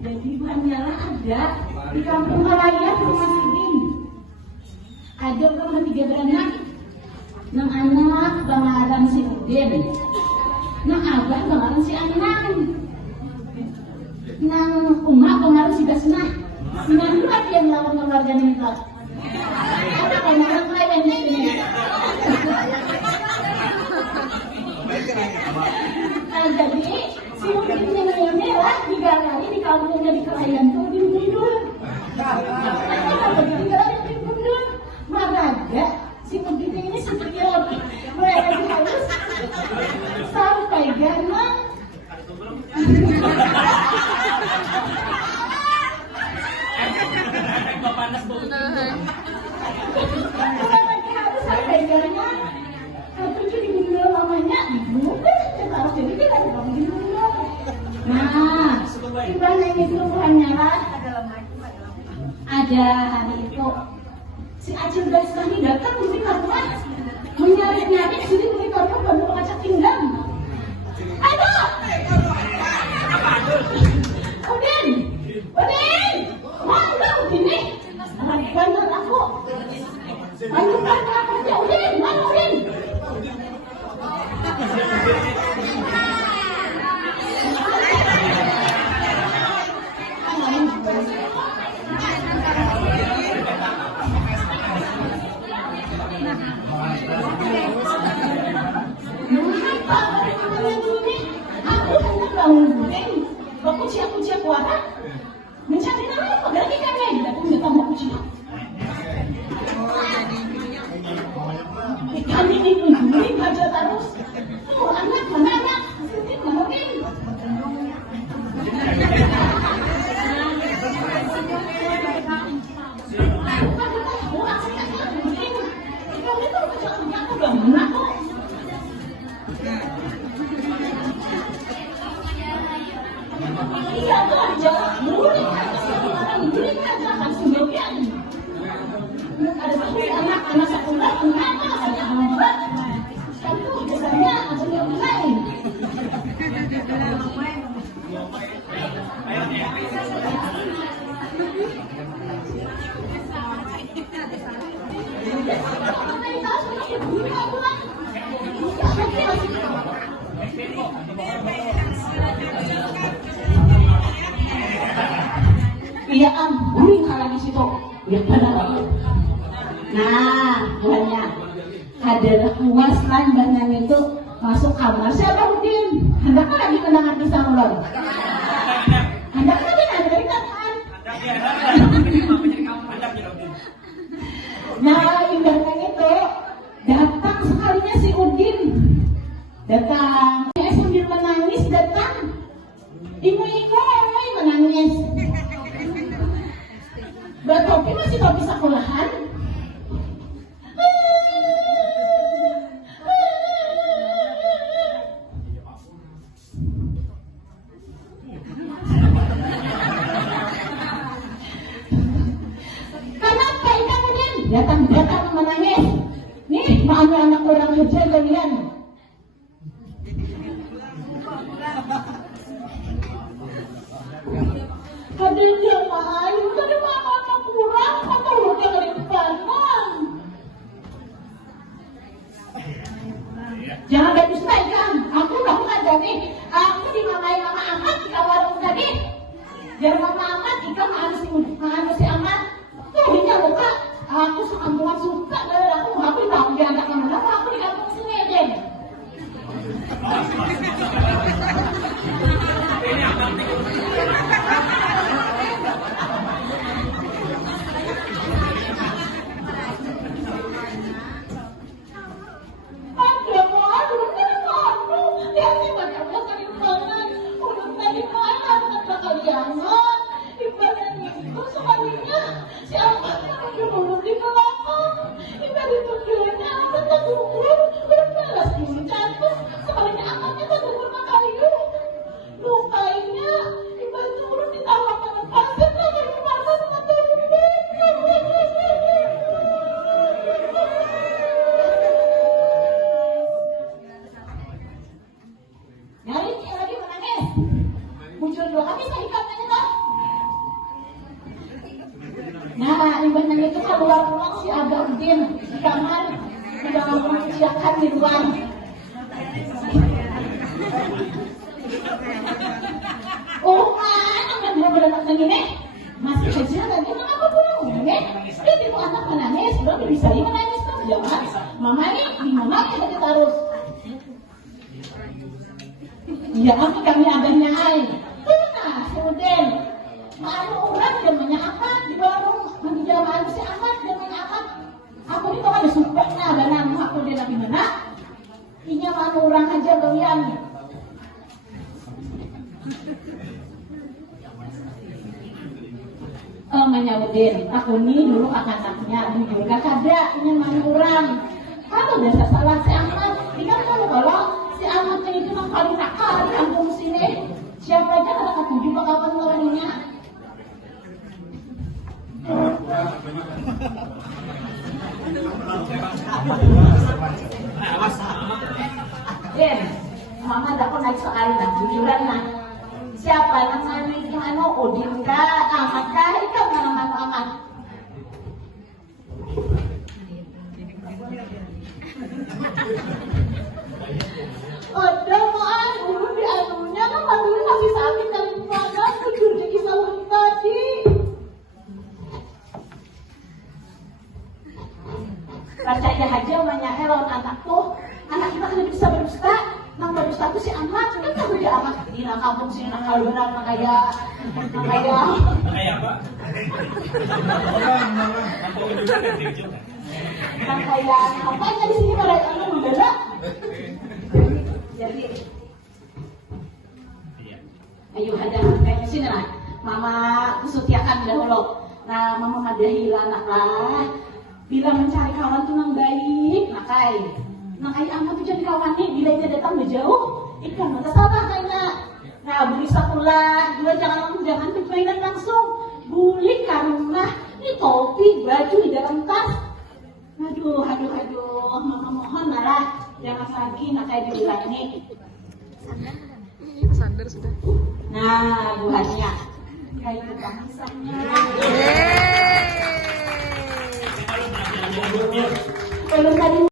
Jadi Banyala ada di kampung Halayan rumah Sidin. Ada orang tiga beranak. Nang anak bangaran si Udin. Nang abah bangaran si Anang. Nang umak bangaran si Basna. Nang dua yang lawan keluarga nita. Ada bangaran lain di sini. Jadi si Udin yang merah digalari di kampungnya di Kelayan tuh di Bundul. Digalari di Bundul. Maraga si Udin ini seperti mereka harus sampai ganang. Panas bau nahan. Mereka harus sampai ganang. Atau di Bundul mamanya bukan harus jadi dia ada kamu di Bundul. Nah, gimana ini perubahannya lah? Ada hari itu si Acil Basrani datang di rumah menyari-nyari sini monitornya baru kaca pinggang. Ayo, Udin, mana Udin nih? Bener aku, bantukan aku aja Udin, mana Udin? Kucing kuara mencari nama berarti kami tidak punya tambah kucing. Kami ini baca terus. Anak mana mungkin. Kami tuh aku belum mengaku. Iya tuh dijawab murid aja kan sendirian. Ada anak sekolah kenapa ada anak kan itu biasanya ada yang lain. Iya buing kalau di situ ya benar. Nah, buahnya adalah puaskan bahan itu masuk kamar. Siapa Udin? Anda kan lagi mendengar pisang ulur. Anda kan lagi ada kan? Nah, indahnya itu datang sekalinya si Udin. Datang. Sambil menangis datang. Ibu-ibu menangis. Mbak Topi masih topi sekolahan. Kenapa ikan Udin? Datang menangis. Nih, mana anak orang kerja kalian? Hadir yang main, tadi mama kurang, atau udah dari depan, jangan ada dusta ikan. Aku ada nih. Aku dimarahin mama Ahmad di warung tadi. Biar mama Ahmad ikan harus si Ahmad. Tuh ini luka. Aku sekampungan suka dari aku tahu dia anak mana. Aku di kampung sini aja. Muncul dua kami saya ikatnya toh. Nah, ibaratnya itu keluar ruang si Abah Udin di kamar, udah menguciakan di ruang. Oh, anak benar-benar begini, masih kecil lagi, kenapa pulang begini? Dia tipu anak menangis, belum bisa ini menangis kan? Jangan, mama ini di mana kita taruh? Ya, apa kami adanya ay? Nah, kemudian malu orang namanya apa di warung nanti jalan si Ahmad namanya apa? Aku ini kok ada supeknya ada nama aku dia lagi mana? Inya malu orang aja gawian. Menyautin aku ini dulu anak-anaknya jujur gak ada ini malu orang. Kalau biasa salah si Ahmad, ingat kalau si Ahmadnya itu yang paling nakal di kampung sini. Siapa aja kada ketuju bakal penolongnya. Den, mama dapat naik soal nak jujuran nak. Siapa namanya itu Udin kah, Ahmad kah, itu nama Ahmad. Ada mah dulu di anunya kan malunya masih sakit dari mana tidur jadi sahur tadi. Percaya aja banyak lawan anak tuh, anak kita kan bisa berdusta, nang berdusta tuh si Ahmad kan tahu dia anak di kampung sini nakal benar kayak apa? Nang kayak apa aja di sini pada anu udah. Jadi, ayo hadap kayak sini lah. Mama kesutiakan dahulu. Nah, mama madahilah nak lah. Bila mencari kawan tuh nang baik, nakai. Nakai amat tuh jadi kawan nih. Bila dia datang jauh, ikan mata salah kayaknya. Nah, beli sakulah. Juga jangan permainan langsung. Beli karena ini topi, baju di dalam tas. Aduh, mama mohon lah. Jangan lagi nak kayak di bulan ini. Sandar sudah. Nah, buahnya kayak tukang pisangnya. Belum tadi